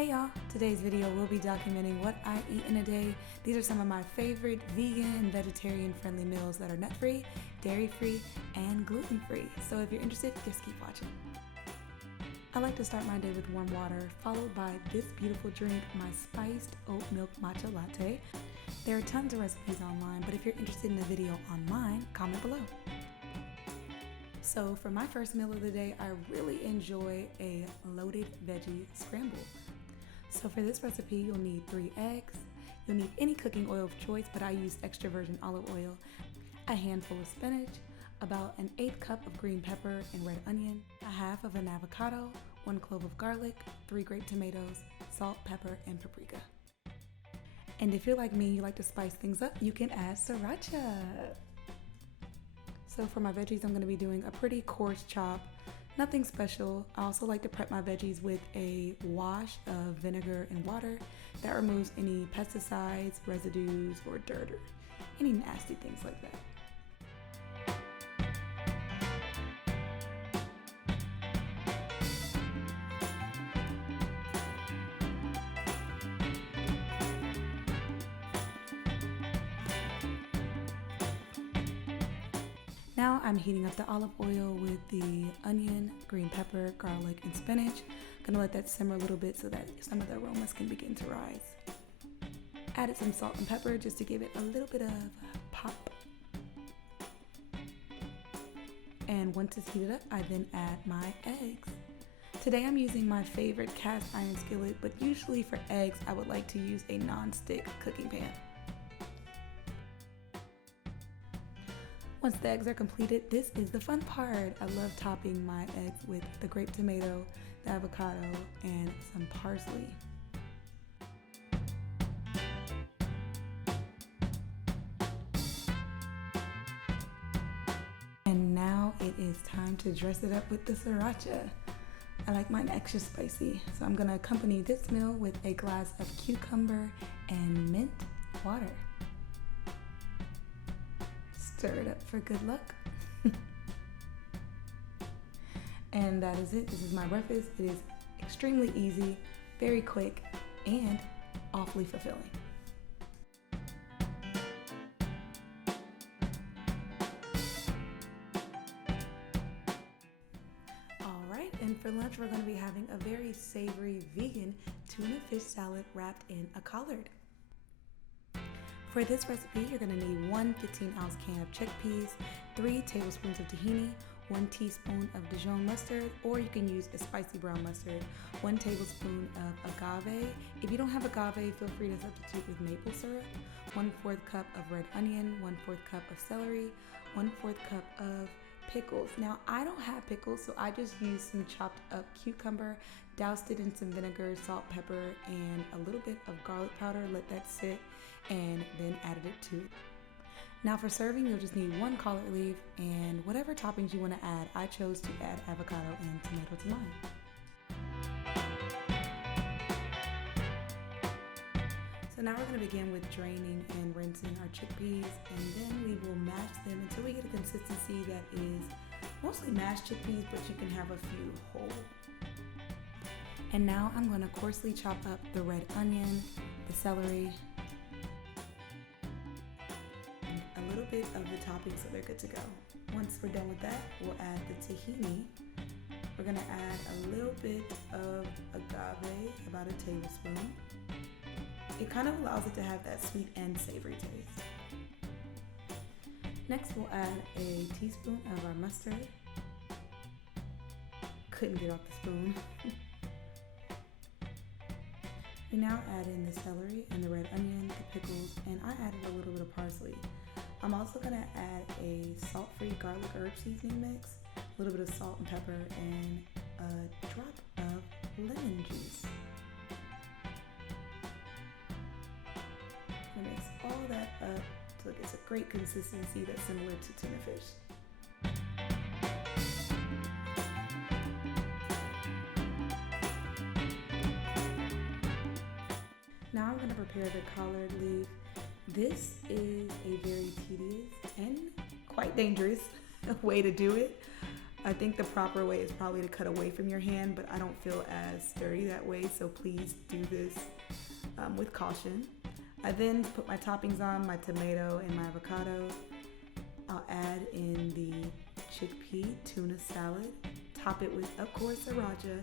Hey y'all, today's video will be documenting what I eat in a day. These are some of my favorite vegan and vegetarian friendly meals that are nut-free, dairy-free, and gluten-free. So if you're interested, just keep watching. I like to start my day with warm water, followed by this beautiful drink, my spiced oat milk matcha latte. There are tons of recipes online, but if you're interested in a video on mine, comment below. So for my first meal of the day, I really enjoy a loaded veggie scramble. So for this recipe, you'll need 3 eggs. You'll need any cooking oil of choice, but I use extra virgin olive oil, a handful of spinach, about an 1/8 cup of green pepper and red onion, a half of an avocado, 1 clove of garlic, 3 grape tomatoes, salt, pepper, and paprika. And if you're like me, you like to spice things up, you can add sriracha. So for my veggies, I'm going to be doing a pretty coarse chop, nothing special. I also like to prep my veggies with a wash of vinegar and water that removes any pesticides, residues, or dirt, or any nasty things like that. Now I'm heating up the olive oil with the onion, green pepper, garlic, and spinach. Gonna let that simmer a little bit so that some of the aromas can begin to rise. Added some salt and pepper just to give it a little bit of pop. And once it's heated up, I then add my eggs. Today I'm using my favorite cast iron skillet, but usually for eggs, I would like to use a non-stick cooking pan. Once the eggs are completed, this is the fun part. I love topping my eggs with the grape tomato, the avocado, and some parsley. And now it is time to dress it up with the sriracha. I like mine extra spicy, so I'm gonna accompany this meal with a glass of cucumber and mint water. Stir it up for good luck. And that is it. This is my breakfast. It is extremely easy, very quick, and awfully fulfilling. All right, and for lunch, we're going to be having a very savory vegan tuna fish salad wrapped in a collard. For this recipe, you're going to need 1 15-ounce can of chickpeas, 3 tablespoons of tahini, 1 teaspoon of Dijon mustard, or you can use a spicy brown mustard, 1 tablespoon of agave. If you don't have agave, feel free to substitute with maple syrup, 1/4 cup of red onion, 1/4 cup of celery, 1/4 cup of pickles. Now, I don't have pickles, so I just used some chopped up cucumber, doused it in some vinegar, salt, pepper, and a little bit of garlic powder, let that sit, and then added it to it. Now for serving, you'll just need 1 collard leaf and whatever toppings you want to add. I chose to add avocado and tomato to mine. So now we're going to begin with draining and rinsing our chickpeas, and then we will mash them until we get a consistency that is mostly mashed chickpeas, but you can have a few whole. And now I'm going to coarsely chop up the red onion, the celery, and a little bit of the toppings so they're good to go. Once we're done with that, we'll add the tahini. We're going to add a little bit of agave, about a tablespoon. It kind of allows it to have that sweet and savory taste. Next, we'll add a teaspoon of our mustard. Couldn't get off the spoon. We now add in the celery and the red onion, the pickles, and I added a little bit of parsley. I'm also gonna add a salt-free garlic herb seasoning mix, a little bit of salt and pepper, and a drop of lemon juice. And mix all that up so it gets a great consistency that's similar to tuna fish. Now I'm going to prepare the collard leaf. This is a very tedious and quite dangerous way to do it. I think the proper way is probably to cut away from your hand, but I don't feel as sturdy that way, so please do this with caution. I then put my toppings on, my tomato and my avocado. I'll add in the chickpea tuna salad, top it with, of course, sriracha,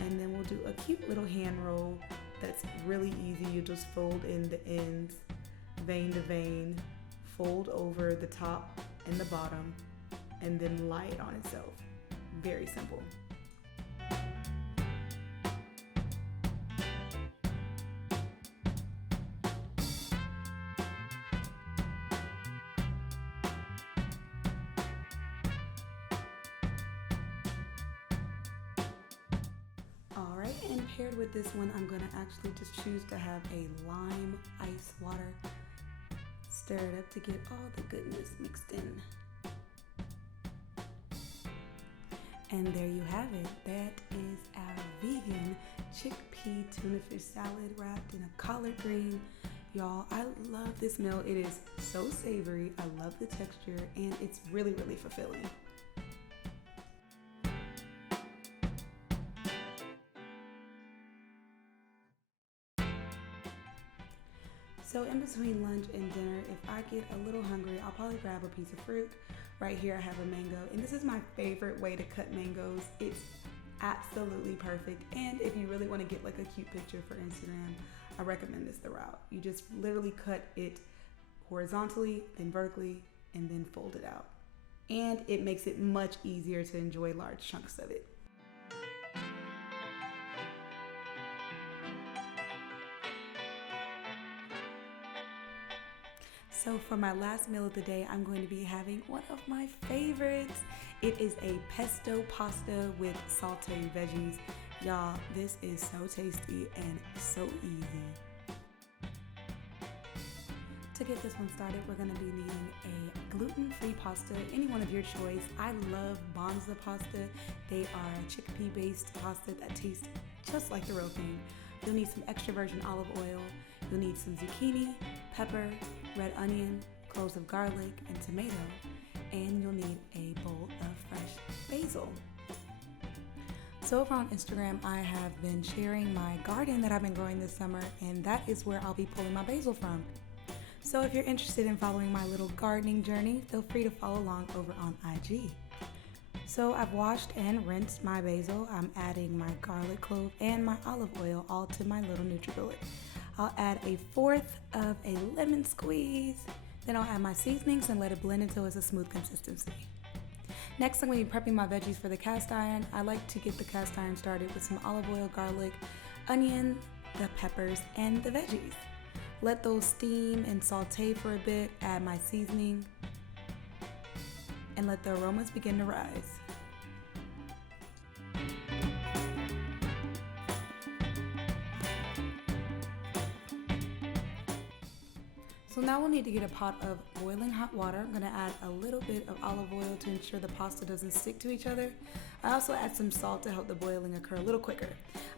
and then we'll do a cute little hand roll that's really easy. You just fold in the ends, vein to vein, fold over the top and the bottom, and then lie it on itself. Very simple. Alright, and paired with this one, I'm gonna actually just choose to have a lime ice water. Stir it up to get all the goodness mixed in. And there you have it. That is our vegan chickpea tuna fish salad wrapped in a collard green. Y'all, I love this meal. It is so savory. I love the texture, and it's really, really fulfilling. So in between lunch and dinner, if I get a little hungry, I'll probably grab a piece of fruit. Right here I have a mango, and this is my favorite way to cut mangoes. It's absolutely perfect, and if you really want to get like a cute picture for Instagram, I recommend this the route. You just literally cut it horizontally, then vertically, and then fold it out. And it makes it much easier to enjoy large chunks of it. So for my last meal of the day, I'm going to be having one of my favorites. It is a pesto pasta with sautéed veggies. Y'all, this is so tasty and so easy. To get this one started, we're going to be needing a gluten-free pasta, any one of your choice. I love Bonza pasta. They are a chickpea-based pasta that tastes just like the real thing. You'll need some extra virgin olive oil. You'll need some zucchini, pepper, red onion, cloves of garlic, and tomato. And you'll need a bowl of fresh basil. So over on Instagram, I have been sharing my garden that I've been growing this summer, and that is where I'll be pulling my basil from. So if you're interested in following my little gardening journey, feel free to follow along over on IG. So I've washed and rinsed my basil. I'm adding my garlic clove and my olive oil all to my little NutriBullet. I'll add 1/4 of a lemon squeeze. Then I'll add my seasonings and let it blend until it's a smooth consistency. Next, I'm going to be prepping my veggies for the cast iron. I like to get the cast iron started with some olive oil, garlic, onion, the peppers, and the veggies. Let those steam and saute for a bit, add my seasoning, and let the aromas begin to rise. So now we'll need to get a pot of boiling hot water. I'm gonna add a little bit of olive oil to ensure the pasta doesn't stick to each other. I also add some salt to help the boiling occur a little quicker.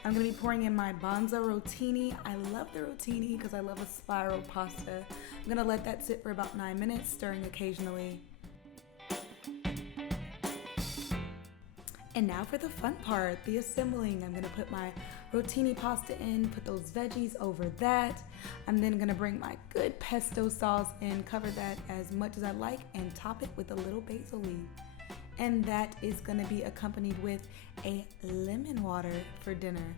I'm gonna be pouring in my Bonza rotini. I love the rotini because I love a spiral pasta. I'm gonna let that sit for about 9 minutes, stirring occasionally. And now for the fun part, the assembling. I'm gonna put my rotini pasta in, put those veggies over that. I'm then gonna bring my good pesto sauce in, cover that as much as I like, and top it with a little basil leaf. And that is gonna be accompanied with a lemon water for dinner.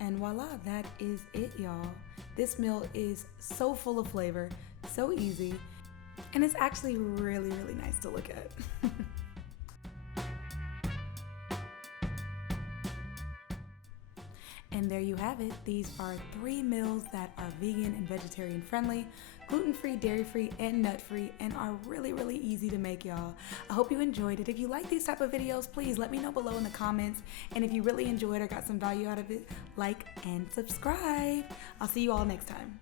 And voila, that is it, y'all. This meal is so full of flavor, so easy, and it's actually really, really nice to look at. And there you have it. These are 3 meals that are vegan and vegetarian friendly, gluten-free, dairy-free, and nut-free, and are really, really easy to make, y'all. I hope you enjoyed it. If you like these type of videos, please let me know below in the comments. And if you really enjoyed or got some value out of it, like and subscribe. I'll see you all next time.